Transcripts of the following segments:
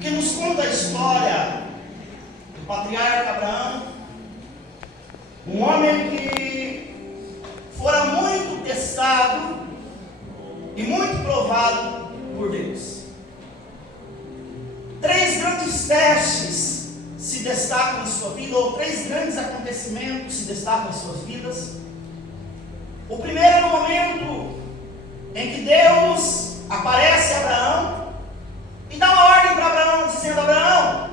que nos conta a história do patriarca Abraão, um homem que fora muito testado e muito provado por Deus. 3 grandes testes se destacam em sua vida, ou 3 grandes acontecimentos se destacam em suas vidas. O primeiro é no momento em que Deus aparece a Abraão e dá uma ordem para Abraão, dizendo: Abraão,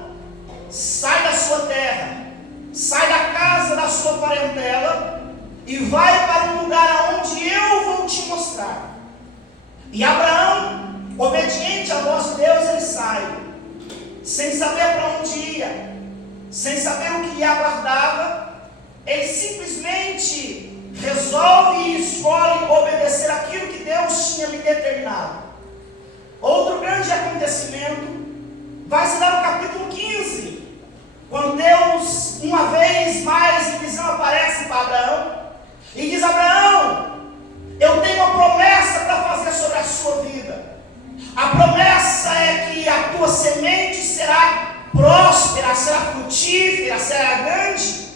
sai da sua terra, sai da casa da sua parentela e vai para um lugar onde eu vou te mostrar. E Abraão, obediente à voz de Deus, ele sai, sem saber para onde ia, sem saber o que lhe aguardava. Ele simplesmente resolve e escolhe obedecer aquilo que Deus tinha lhe determinado. Outro grande acontecimento vai se dar no capítulo 15, quando Deus, uma vez mais em visão, aparece para Abraão e diz: Abraão, eu tenho uma promessa para fazer sobre a sua vida. A promessa é que a tua semente será próspera, será frutífera, será grande.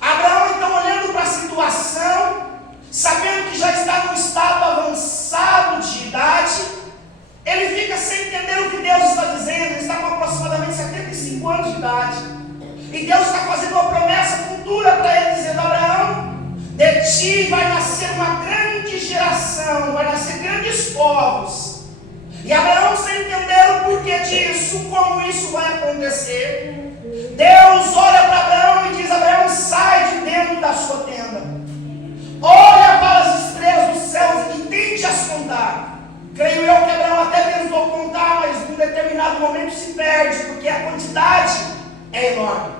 Abraão, então, olhando para a situação, sabendo que já está num estado avançado de idade, ele fica sem entender o que Deus está dizendo. Ele está com aproximadamente 75 anos de idade, e Deus está fazendo uma promessa futura para ele, dizendo: Abraão, de ti vai nascer uma grande geração, vai nascer grandes povos. E Abraão, sem entender o porquê disso, como isso vai acontecer, Deus olha para Abraão e diz: Abraão, sai de dentro da sua tenda, olha para as estrelas dos céus e tente as contar. Creio eu que Abraão até tentou contar, mas em um determinado momento se perde, porque a quantidade é enorme.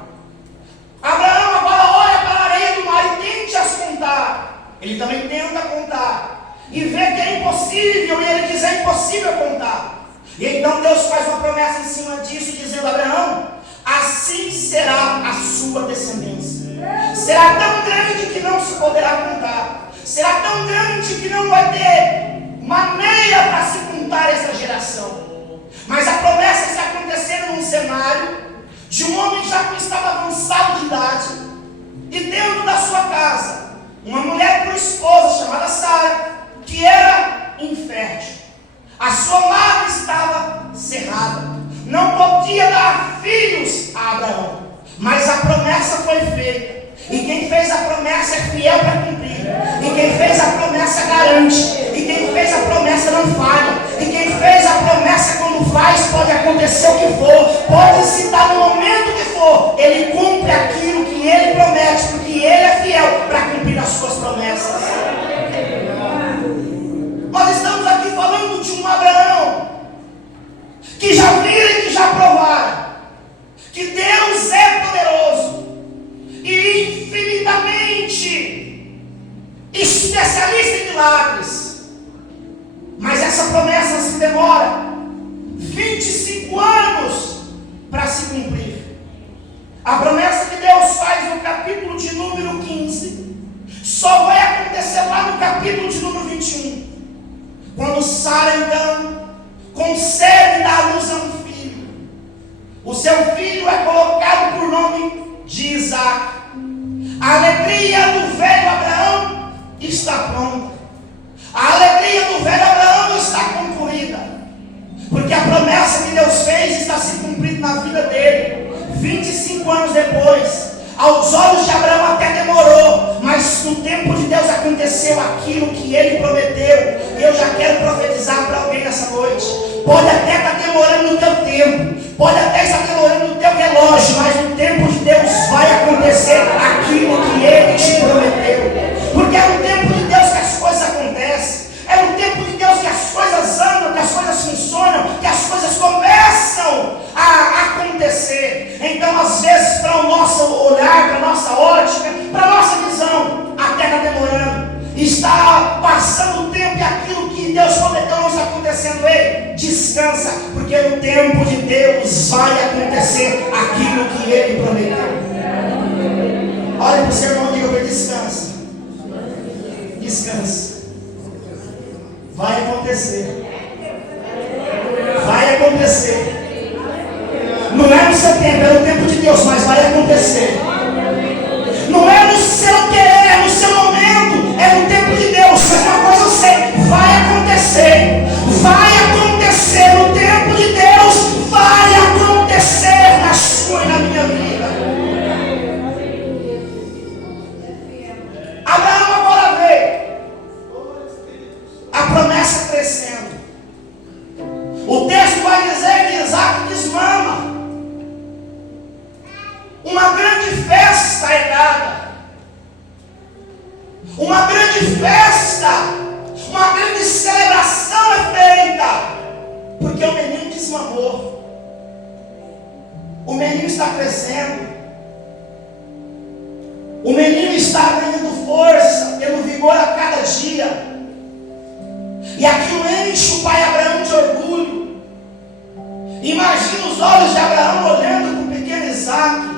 Abraão agora olha para a areia do mar e tente as contar. Ele também tenta contar e vê que é impossível, e ele diz: é impossível contar. E então Deus faz uma promessa em cima disso, dizendo: Abraão, assim será a sua descendência. Será tão grande que não se poderá contar. Será tão grande que não vai ter maneira para se contar essa geração. Mas a promessa está acontecendo num cenário de um homem já que estava avançado de idade, e dentro da sua casa, uma mulher por esposa chamada Sara, que era infértil. A sua madre estava cerrada, não podia dar filhos a Abraão, mas a promessa foi feita, e quem fez a promessa é fiel para cumprir, e quem fez a promessa garante, e quem fez a promessa não falha, e quem fez a promessa, quando faz, pode acontecer o que for, pode se dar no momento que for, ele cumpre aquilo que ele promete, porque ele é fiel para cumprir as suas promessas. Nós estamos aqui falando de um Abraão que já vira e que já provara que Deus é poderoso e infinitamente especialista em milagres. Mas essa promessa se demora 25 anos para se cumprir. A promessa que Deus faz no capítulo de número 15 só vai acontecer lá no capítulo de número 21. Quando Sara então concebe dar à luz a um filho. O seu filho é colocado por nome de Isaac. A alegria do velho Abraão está pronta. A alegria do velho Abraão está concluída, porque a promessa que Deus fez está se cumprindo na vida dele. 25 anos depois, aos olhos de Abraão até demorou, mas no tempo de Deus aconteceu aquilo que ele prometeu. Eu já quero profetizar para alguém nessa noite. Pode até estar demorando no teu tempo, pode até estar demorando no teu relógio, mas no tempo de Deus vai acontecer aquilo que ele te prometeu. Porque é no tempo de Deus que as coisas acontecem, é no tempo de Deus que as coisas andam, que as coisas funcionam, que as coisas começam a acontecer. Então, às vezes, para o nosso olhar, para a nossa ótica, para a nossa visão, até está demorando, está passando o tempo e aquilo que Deus prometeu não está acontecendo. Ei, descansa, porque no tempo de Deus vai acontecer aquilo que Ele prometeu. Olha para o seu irmão e diga: descansa. Descansa. Vai acontecer. Vai acontecer. no seu tempo, é no tempo de Deus, mas vai acontecer. Não é no seu querer, é no seu momento, é no tempo de Deus. Mas uma coisa eu sei, vai acontecer. Vai acontecer no tempo de Deus. Vai acontecer na sua e na minha vida. Abraão agora vê a promessa crescendo. O texto vai dizer que Isaac desmama. Uma grande festa é dada. Uma grande festa, uma grande celebração é feita. Porque o menino desmamou. O menino está crescendo. O menino está ganhando força, tendo vigor a cada dia. E aquilo enche o pai Abraão de orgulho. Imagina os olhos de Abraão olhando para o pequeno Isaac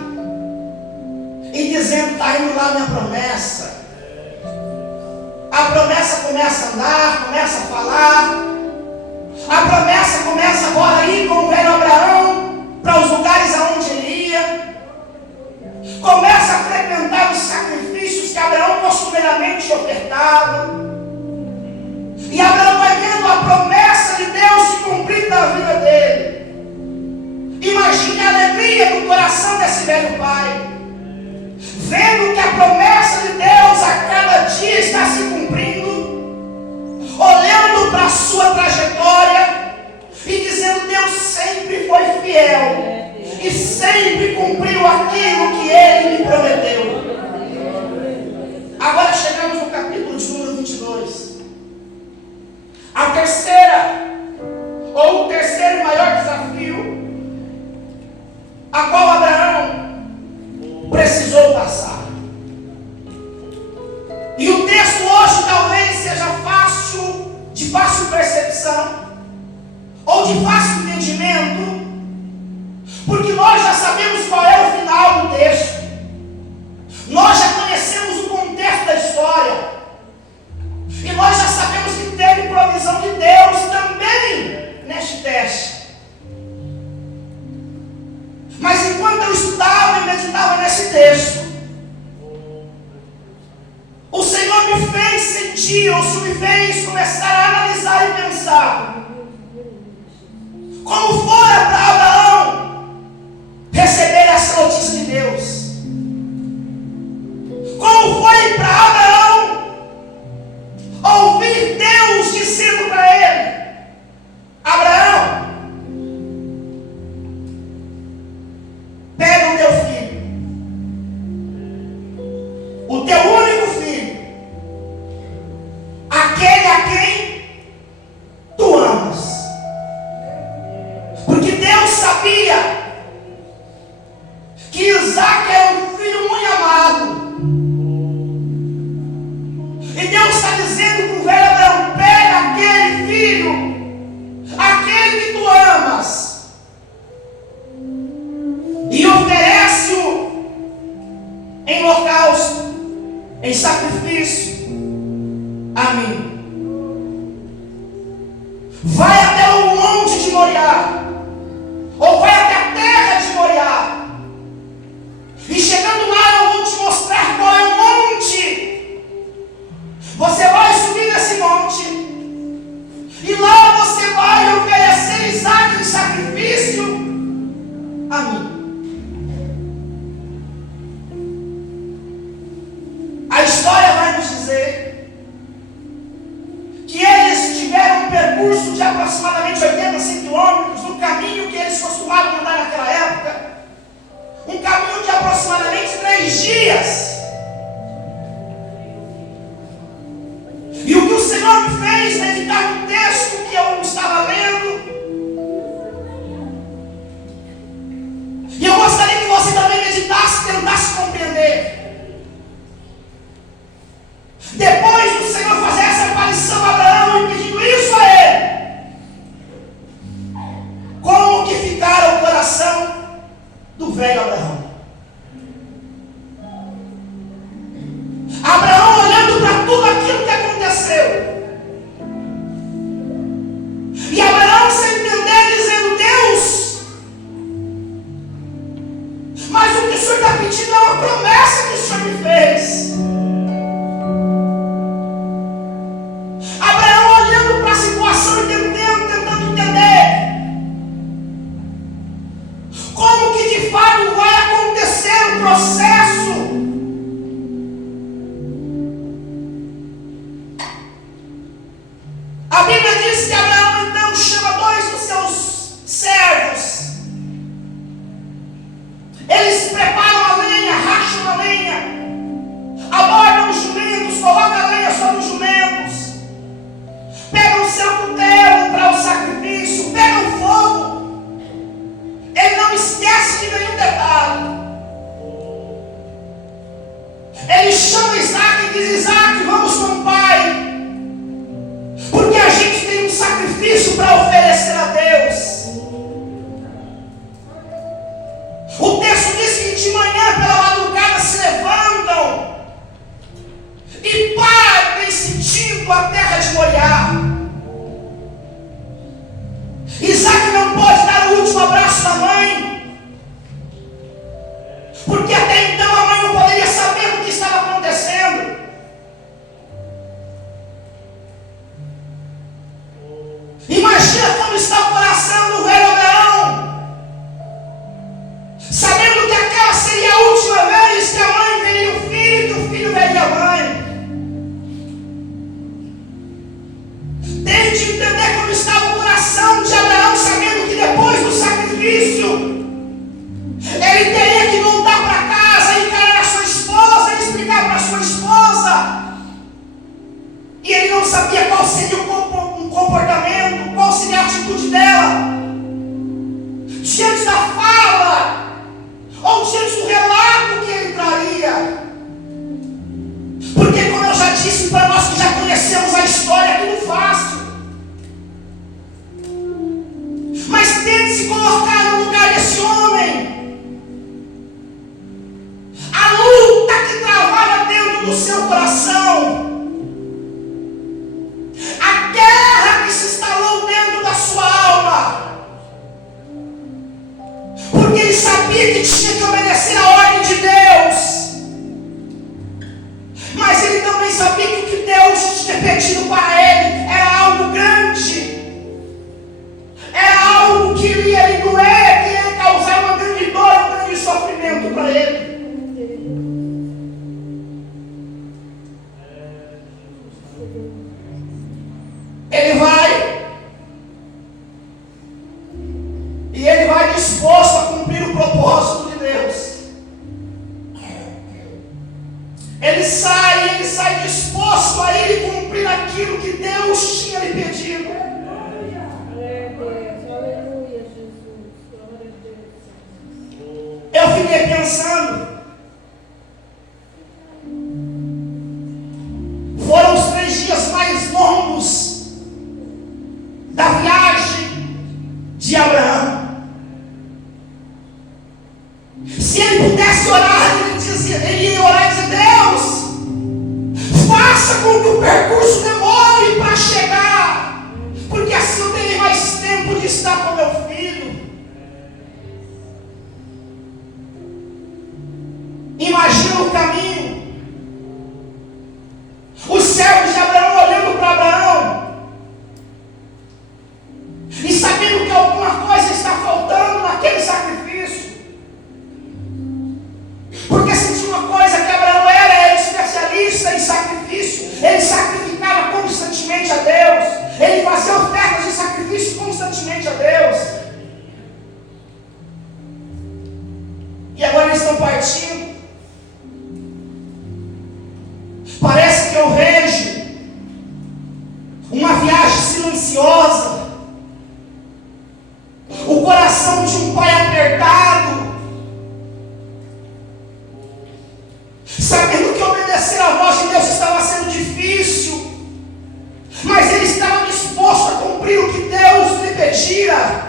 e dizendo: está indo lá minha promessa. A promessa começa a andar, começa a falar. A promessa começa agora a ir com o velho Abraão para os lugares aonde ele ia. Começa a frequentar os sacrifícios que Abraão costumeiramente ofertava. E Abraão vai vendo a promessa de Deus se cumprir na vida dele. Imagine a alegria no coração desse velho pai, vendo que a promessa de Deus a cada dia está se cumprindo, olhando para a sua trajetória e dizendo: Deus sempre foi fiel e sempre cumpriu aquilo que Ele me prometeu. Agora chegamos no capítulo de número 22. A terceira, ou o terceiro maior desafio a qual Abraão precisou passar. E o texto hoje talvez seja de fácil percepção, ou de fácil entendimento, porque nós já sabemos qual é o final do texto. Nós já conhecemos o contexto da história. E nós já sabemos que teve provisão de Deus também neste teste. Mas enquanto eu estudava e meditava nesse texto, o Senhor me fez sentir, ou se me fez começar a analisar e pensar como fora para Abraão receber essa notícia de Deus. Como foi para Abraão ouvir Deus dizendo para ele: Abraão, pega o teu filho, o teu único filho, aquele a quem tu amas. Porque Deus sabia que Isaac era um filho muito amado. E Deus está dizendo para o velho Abraão: pega aquele filho, aquele que tu amas, e oferece-o em holocausto, em sacrifício a mim. Vai até o monte de Moriá, ou vai até a terra de Moriá, e chegando lá eu vou te mostrar qual é o monte. Você vai subir nesse monte, e lá você vai oferecer Isaac em sacrifício a mim. A história vai nos dizer que eles tiveram um percurso de aproximadamente 80, 100 quilômetros, no caminho que eles costumavam andar naquela época, um caminho de aproximadamente 3 dias. E o que o Senhor me fez meditar no texto que eu estava lendo, e eu gostaria que você também meditasse, tentasse compreender. Depois do Senhor fazer essa aparição a Abraão e pedindo isso a ele, como que ficara o coração do velho Abraão? Abraão olhando para tudo aquilo que aconteceu, e Abraão sem entender, dizendo: Deus, indo à terra de Moriá. Isaac não pode dar o último abraço da mãe, porque até então a mãe não poderia saber o que estava acontecendo. Imagina como está o coração do velho Abraão, sabendo que aquela seria a última vez que a mãe veria o filho e que o filho veria a mãe. Tente entender como estava o coração de Abraão, sabendo que depois do sacrifício ele teria que voltar para casa, encarar a sua esposa e explicar para a sua esposa. E ele não sabia qual seria um comportamento, qual seria a atitude dela diante da fala ou diante do relato que ele traria. Porque, como eu já disse para nós que já conhecemos a história, é tudo fácil. Mas tente se colocar no lugar desse homem. A luta que travava dentro do seu coração, a guerra que se instalou dentro da sua alma, porque ele sabia que tinha que obedecer a ordem de Deus, mas ele também sabia que o que Deus tinha pedido para ele era algo grande, era algo que iria lhe doer, que ia causar uma grande dor, um grande sofrimento para ele. Ele vai, e ele vai disposto a cumprir o propósito de Deus. Ele sai disposto a ir cumprir aquilo que Deus tinha lhe pedido. Eu fiquei pensando, foram os 3 dias mais longos da viagem de Abraão. Se ele pudesse orar, ele ia orar e dizer: Deus, faça com que o percurso demore para chegar, porque assim eu terei mais tempo de estar com meu filho. Imagina o caminho, os servos de Abraão olhando para Abraão e sabendo que alguma coisa está faltando naquele sacrifício. Porque se tinha uma coisa que Abraão era especialista em sacrifício, ele sacrificava constantemente a Deus, ele fazia ofertas de sacrifício constantemente a Deus. E agora eles estão partindo. Parece que eu vejo uma viagem silenciosa, o coração de um pai apertado, sabendo que obedecer à voz de Deus estava sendo difícil, mas ele estava disposto a cumprir o que Deus lhe pedia.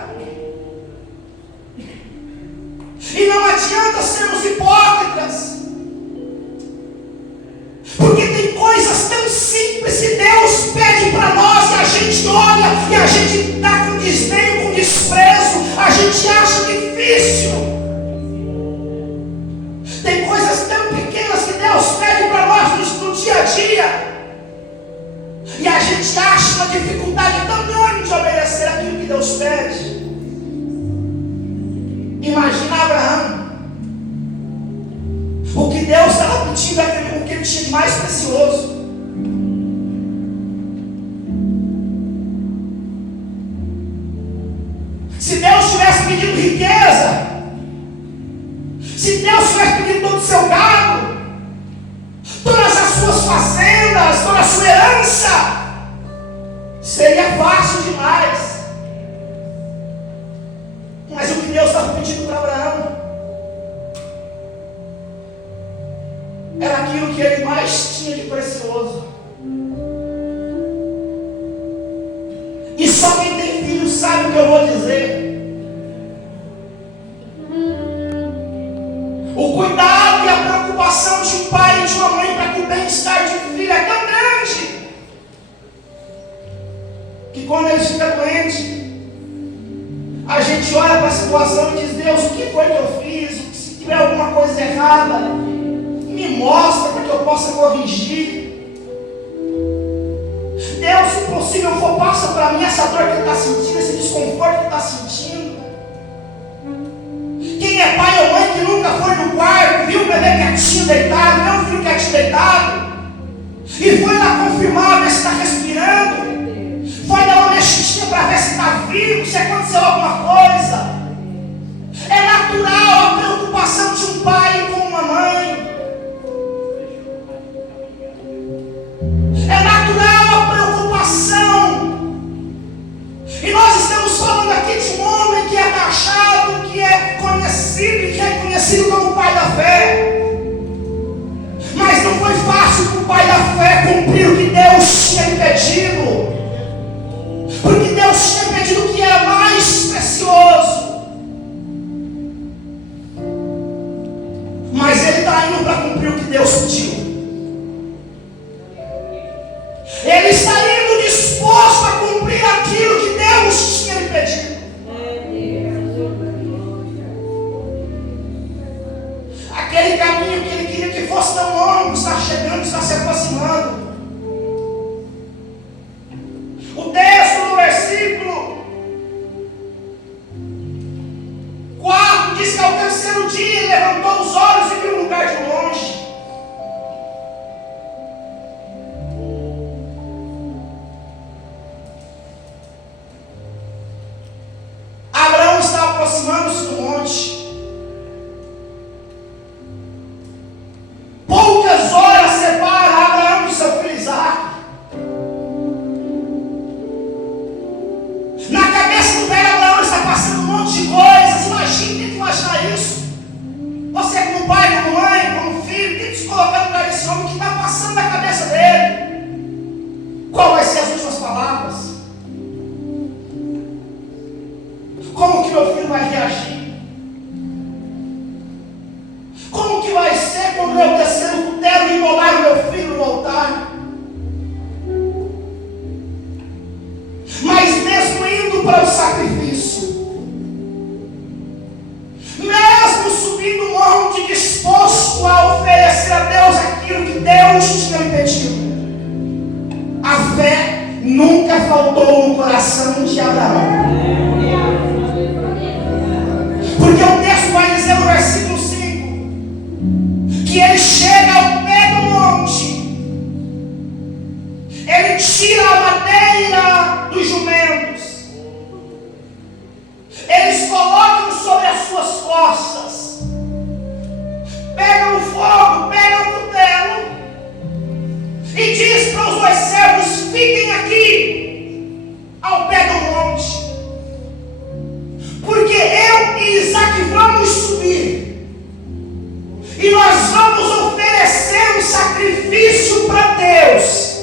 E não adianta sermos hipócritas, porque tem coisas tão simples que Deus pede para nós e a gente olha e a gente está com desdém, com desprezo, a gente acha difícil. Tem coisas tão pequenas que Deus pede para nós no dia a dia e a gente acha uma dificuldade tão grande de obedecer aquilo que Deus pede. Imagina Abraão, o que Deus estava pedindo é o que ele tinha de mais precioso. Se Deus tivesse pedido riqueza, se Deus tivesse pedido todo o seu gado, todas as suas fazendas, toda a sua herança, seria fácil demais. Mas o que Deus estava pedindo para Abraão era aquilo que ele mais tinha de precioso. E só quem tem filho sabe o que eu vou dizer. O cuidado e a preocupação de um pai e de uma mãe para que o bem-estar de um filho é tão grande que quando ele fica doente, a gente olha para a situação e diz: Deus, o que foi que eu fiz? Se tiver alguma coisa errada, me mostra para que eu possa corrigir. Deus, se possível, passa para mim essa dor que ele está sentindo, esse desconforto que está sentindo. Quem é pai ou mãe que nunca foi no quarto, viu o bebê quietinho deitado, viu o filho quietinho deitado, e foi lá confirmar, ver se está respirando, foi dar uma mexidinha para ver se está vivo, se aconteceu alguma coisa. É natural a preocupação de um pai com uma mãe. É natural a preocupação. E nós estamos falando aqui de um homem que é taxado, que é conhecido e reconhecido como pai da fé. Mas não foi fácil para o pai da fé cumprir o que Deus tinha lhe pedido. Porque Deus tinha pedido o que era mais precioso. Mas ele está indo para cumprir o que Deus pediu. Ele está indo disposto a cumprir aquilo que Deus tinha lhe pedido. Aquele caminho que ele queria que fosse tão longo está chegando, está se aproximando. O texto do versículo 4 diz que ao terceiro dia ele levantou os olhos e viu um lugar de longe. Abraão está aproximando-se do monte. Poucas horas separam Abraão de seu filho Isaque. Na cabeça do velho Abraão está passando um monte de coisas. Imagine, tenta imaginar isso. Você como pai, como mãe, como filho, tenta se colocar no lugar desse homem que está passando na cabeça dele. Qual vai ser as últimas palavras? Como que meu filho vai reagir? Como que vai ser quando eu descer no cutelo e imolar o meu filho no altar? Mas mesmo indo para o sacrifício, mesmo subindo o monte, disposto a oferecer a Deus aquilo que Deus tinha lhe pedido, a fé nunca faltou no coração de Abraão. Porque o texto vai dizer no versículo 5 que ele chega ao pé do monte, ele tira a madeira dos jumentos, eles colocam sobre as suas costas, pegam o fogo, pegam o cutelo e diz para os dois servos: fiquem aqui ao pé do monte, porque eu e Isaque vamos subir e nós vamos oferecer um sacrifício para Deus.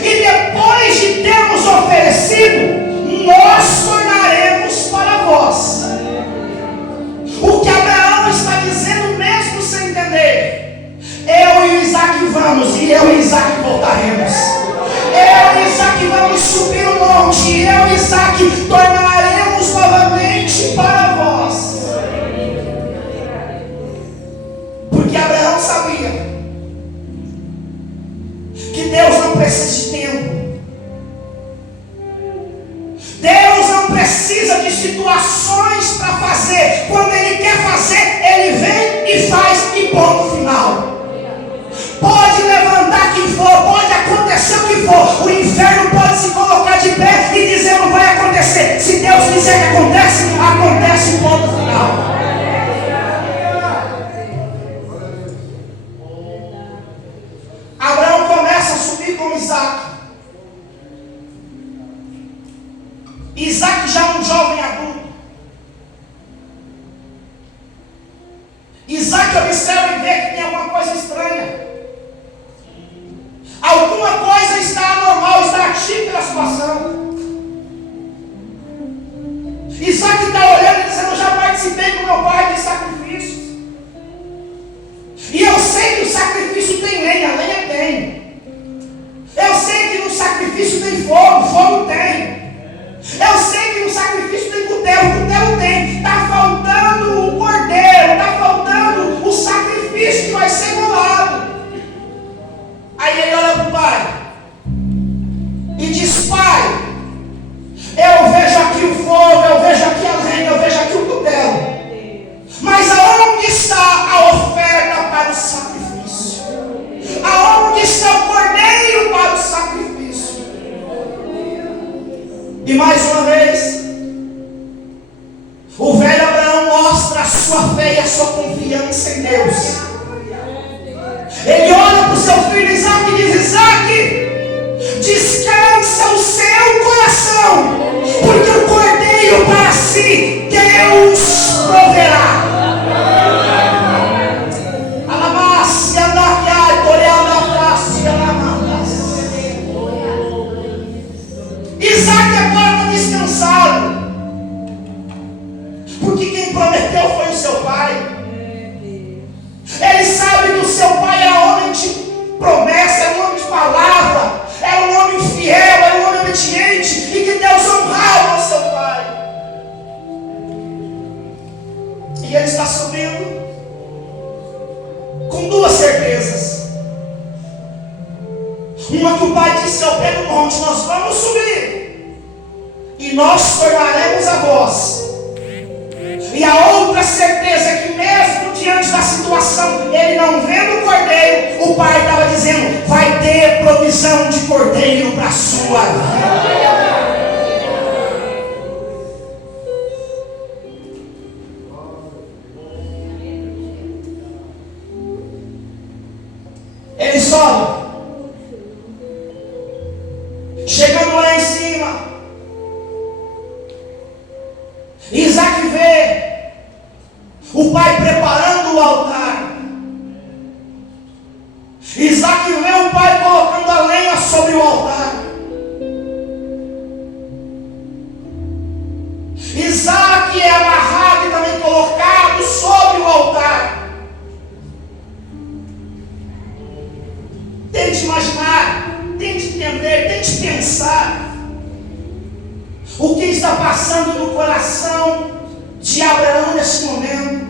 E depois de termos oferecido, nós tornaremos para vós. O que Abraão está dizendo mesmo sem entender: eu e Isaque vamos, e eu e Isaque voltaremos. Eu e Isaque vamos subir o monte, e eu e Isaque tornaremos novamente para vós. Porque Abraão sabia que Deus não precisa de tempo. Deus não precisa de situações para fazer. Quando Ele quer fazer, Ele vem e faz, e ponto final. Pode levantar quem for, pode acontecer o que for, o inferno pode se colocar de pé e dizer: não vai acontecer. Se Deus quiser que acontece, acontece, ponto final. Abraão começa a subir com Isaque. Isaque já é um jovem adulto. Isaque observa e vê que tem alguma coisa estranha. Alguma coisa está anormal, está atípica na situação. Isaque está olhando e dizendo: eu já participei com meu pai de sacrifícios. E eu sei que o sacrifício tem lenha tem. Eu sei que no sacrifício tem fogo tem. sua fé e a sua confiança em Deus. Ele olha para o seu filho Isaque e diz: Isaque, descansa o seu coração, porque o cordeiro para si Deus proverá. Isaque agora está descansado, porque quem prometeu foi o seu pai. Ele sabe que o seu pai era homem de promessa, era um homem de palavra, era um homem fiel, era um homem obediente, e que Deus honrava o seu pai. E ele está subindo com duas certezas. Uma que o pai disse ao pé do monte: nós vamos subir e nós tornaremos a voz. E a outra certeza é que mesmo diante da situação, ele não vendo o cordeiro, o pai estava dizendo: vai ter provisão de cordeiro para a sua vida. Ele sobe. Chegando lá em cima, Isaque vê o pai preparando o altar. Isaque vê o pai colocando a lenha sobre o altar. Isaque é amarrado e também colocado sobre o altar. Tente imaginar, tente entender, tente pensar o que está passando no coração de Abraão nesse momento.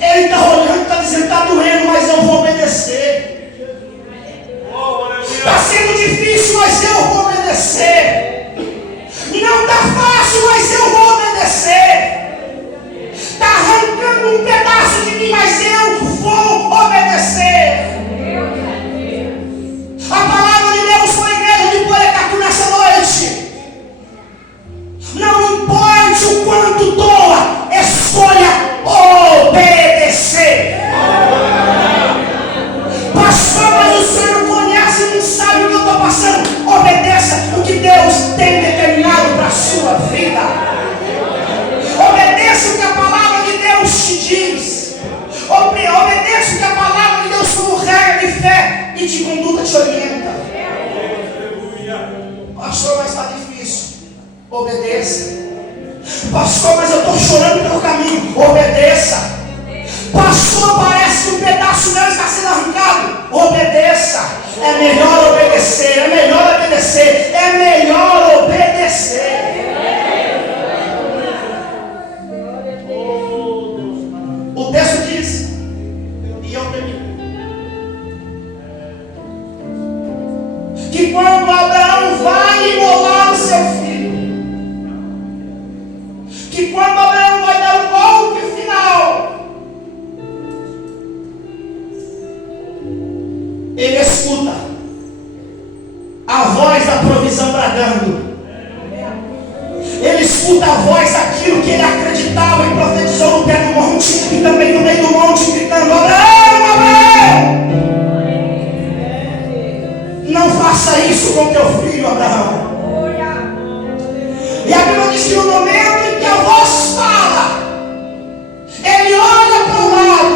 Ele está olhando, está dizendo: está doendo, mas eu vou obedecer. Está sendo difícil, mas eu vou obedecer. Não está fácil, mas eu vou obedecer. Está arrancando um pedaço de mim, mas eu vou obedecer. A palavra de Deus para a igreja de Porecatu nessa noite: não importa o quanto doa, escolha obedecer. Pastor, mas o senhor não conhece, não sabe o que eu estou passando. Obedeça o que Deus tem determinado para a sua vida. Obedeça o que a palavra de Deus te diz. Obedeça o que a palavra de Deus, como regra de fé e de conduta, te orienta. Pastor, mas está difícil. Obedeça. Pastor, mas eu estou chorando pelo caminho. Obedeça. Pastor, parece que um pedaço meu está sendo arrancado. Obedeça. É melhor obedecer. É melhor obedecer. É melhor obedecer. O texto diz, e eu termino, que quando Abraão vai imolar o seu filho, que quando Abraão vai dar o golpe final, ele escuta a voz da provisão bradando. Ele escuta a voz daquilo que ele acreditava e profetizou no pé do monte, e também no meio do monte, gritando: Abraão, Abraão, não faça isso com teu filho, Abraão. E a Bíblia diz que no momento em que a voz fala, ele olha para o lado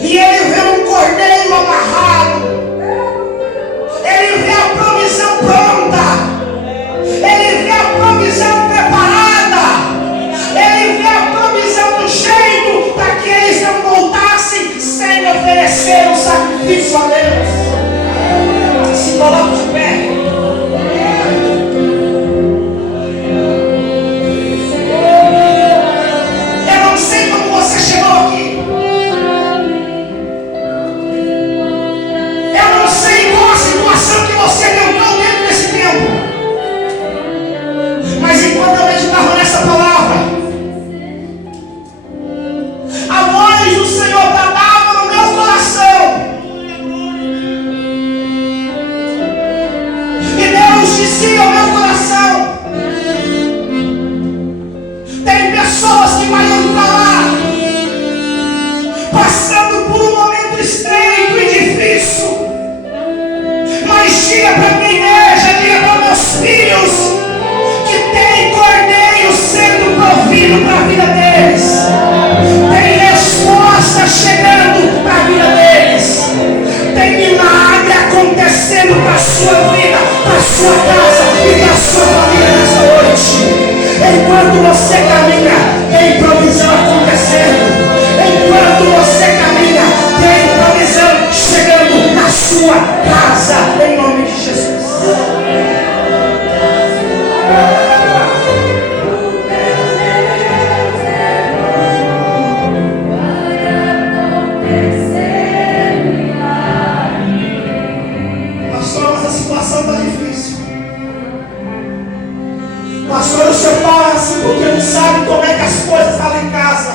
e ele vê um cordeiro amarrado. Ele vê a provisão pronta. Ele vê a provisão preparada. Ele vê a provisão do jeito para que eles não voltassem sem oferecer um sacrifício a Deus. Se coloque de pé. sua casa e para a sua família nesta noite. Enquanto você caminha, tem provisão acontecendo. Enquanto você caminha, tem provisão chegando na sua casa, em nome de Jesus. Pastor, mas a situação está difícil. Pastor, o senhor fala assim porque não sabe como é que as coisas estão lá em casa.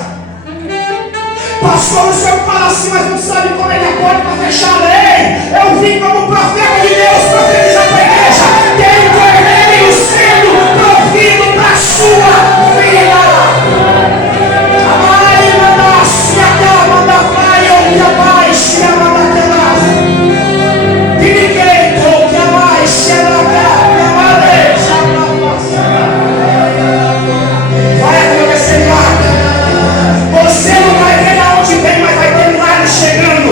Pastor, o senhor fala assim, mas não sabe como é que a porta para fechar a lei. Eu vim como profeta de Deus profetizar para a igreja. Tem cordeiro sendo provido para a sua vida. Amai, manda, se aquela manda, vai, ou que a mais, se a manda aquela. Ninguém, ou que a mais, se a manda, vai acontecer milagre. Você não vai ver aonde vem, mas vai ter milagre chegando.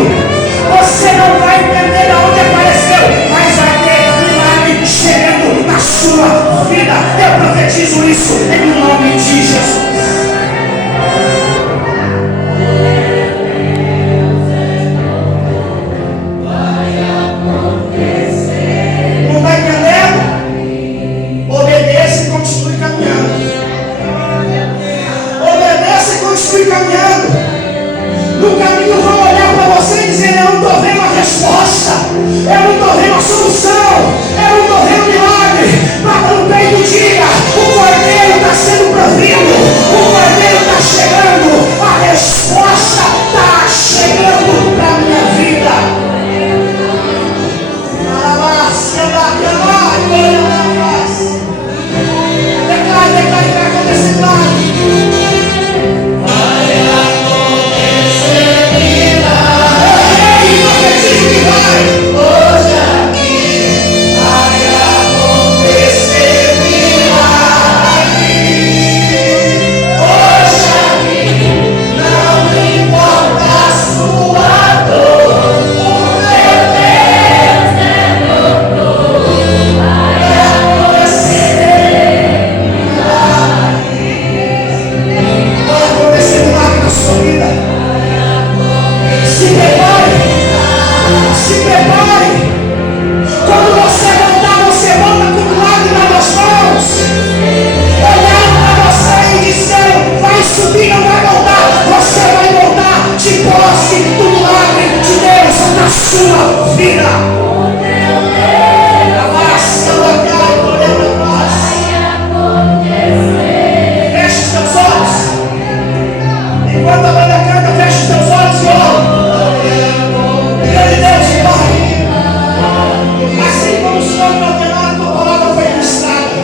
Você não vai entender aonde apareceu, mas vai ter milagre chegando na sua vida. Eu profetizo isso em nome de Jesus. Não está entendendo? Obedeça e continue caminhando. Obedeça e continue caminhando. No caminho vão olhar para você e dizer: eu não estou vendo a resposta, eu não estou vendo a solução, eu não estou vendo milagre. Bata no peito e diga: o cordeiro está sendo provido, o cordeiro está chegando, a resposta está chegando para a minha vida. Declare, vai acontecer milagre. Sua vida. Feche os teus olhos. Enquanto a banda canta, feche os teus olhos e ore. Diga de Deus, Pai, assim como o Senhor me ordenou, a tua palavra foi ministrada.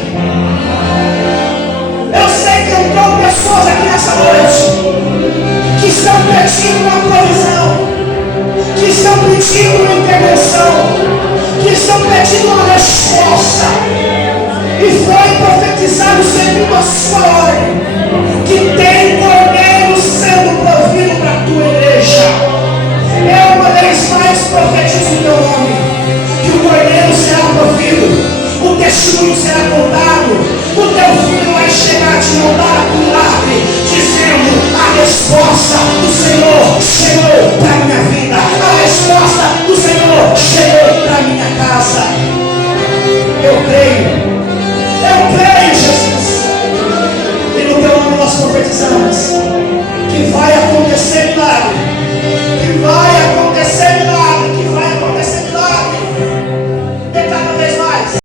Eu sei que entrou pessoas aqui nessa noite que estão pedindo uma provisão, que estão pedindo uma intervenção, que estão pedindo uma resposta, e foi profetizado segundo a sua ordem, que tem cordeiro sendo provido para a tua igreja. Eu uma vez mais profetizo o teu nome, que o cordeiro será provido, o testemunho será contado, o teu filho vai chegar a te mandar a milagre, dizendo: a resposta do Senhor chegou para